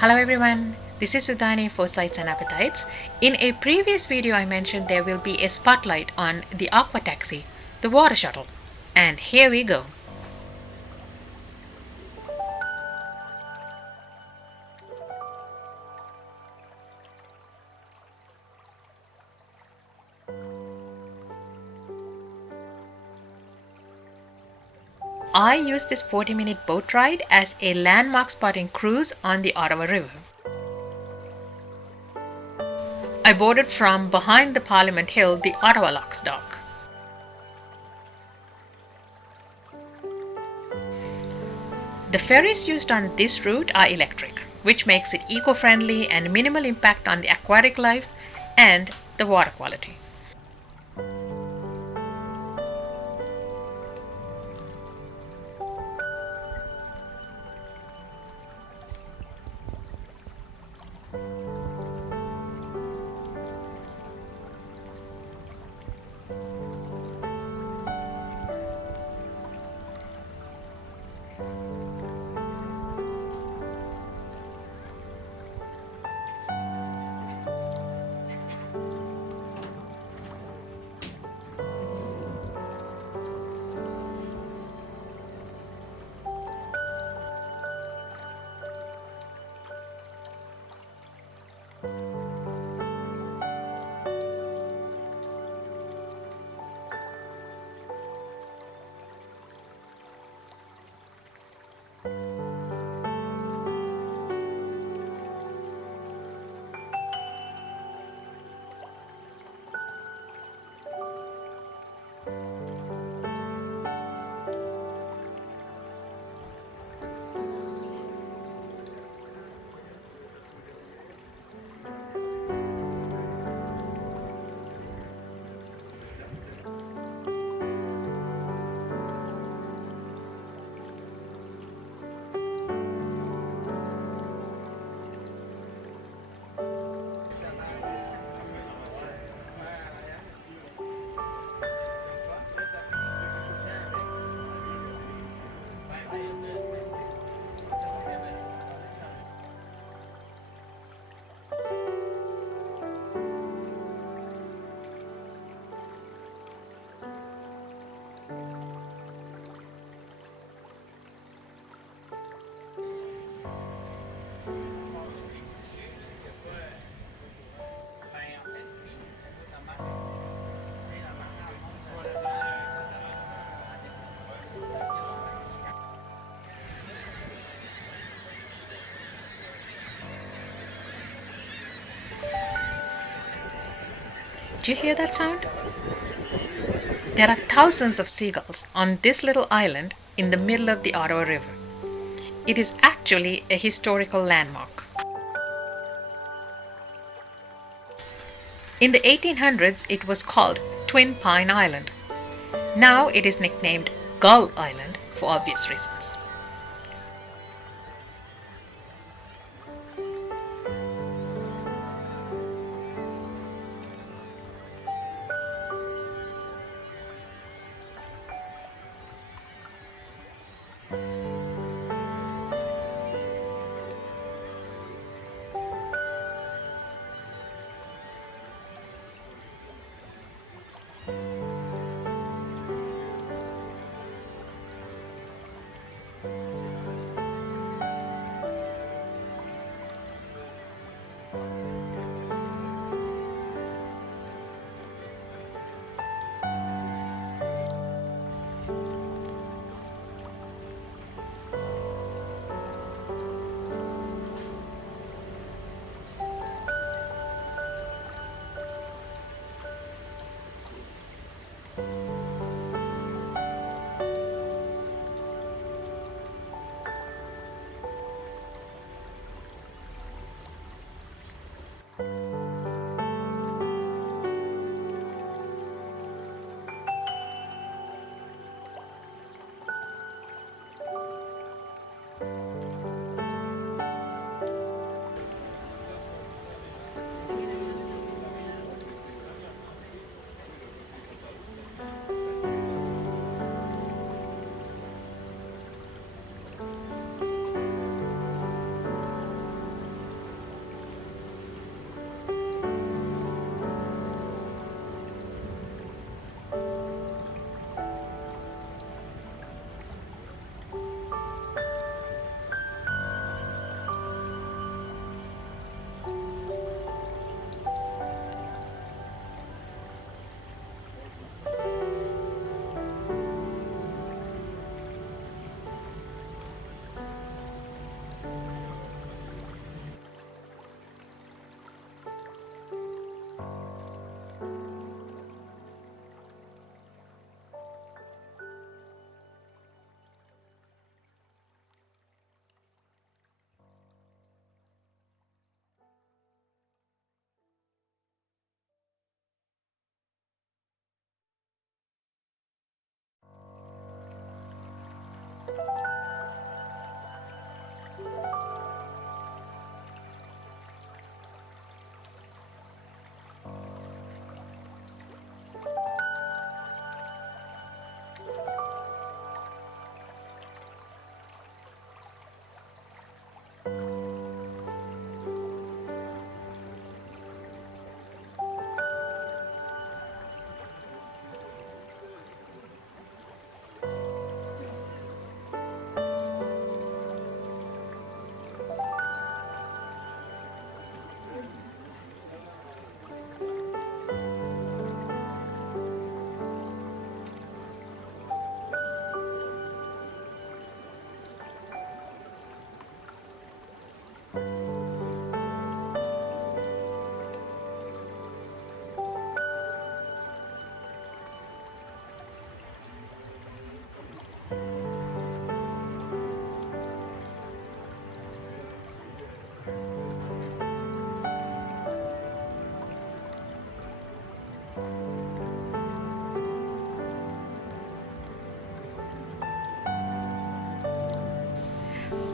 Hello everyone, this is Sudhani for Sights and Appetites. In a previous video I mentioned there will be a spotlight on the Aqua Taxi, the water shuttle. And here we go. I used this 40-minute boat ride as a landmark spotting cruise on the Ottawa River. I boarded from behind the Parliament Hill, the Ottawa Locks dock. The ferries used on this route are electric, which makes it eco-friendly and minimal impact on the aquatic life and the water quality. Do you hear that sound? There are thousands of seagulls on this little island in the middle of the Ottawa River. It is actually a historical landmark. In the 1800s, it was called Twin Pine Island. Now it is nicknamed Gull Island for obvious reasons.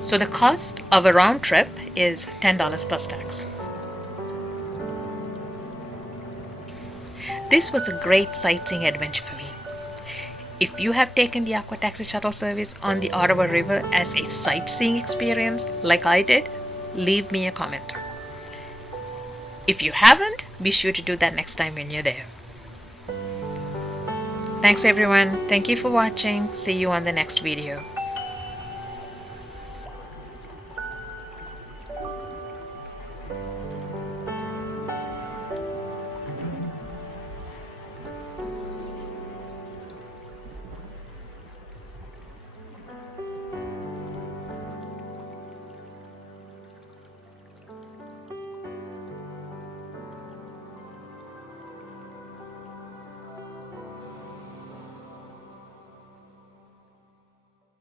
So the cost of a round trip is $10 plus tax. This was a great sightseeing adventure for me. If you have taken the Aqua Taxi shuttle service on the Ottawa River as a sightseeing experience like I did, leave me a comment. If you haven't, be sure to do that next time when you're there. Thanks everyone. Thank you for watching. See you on the next video.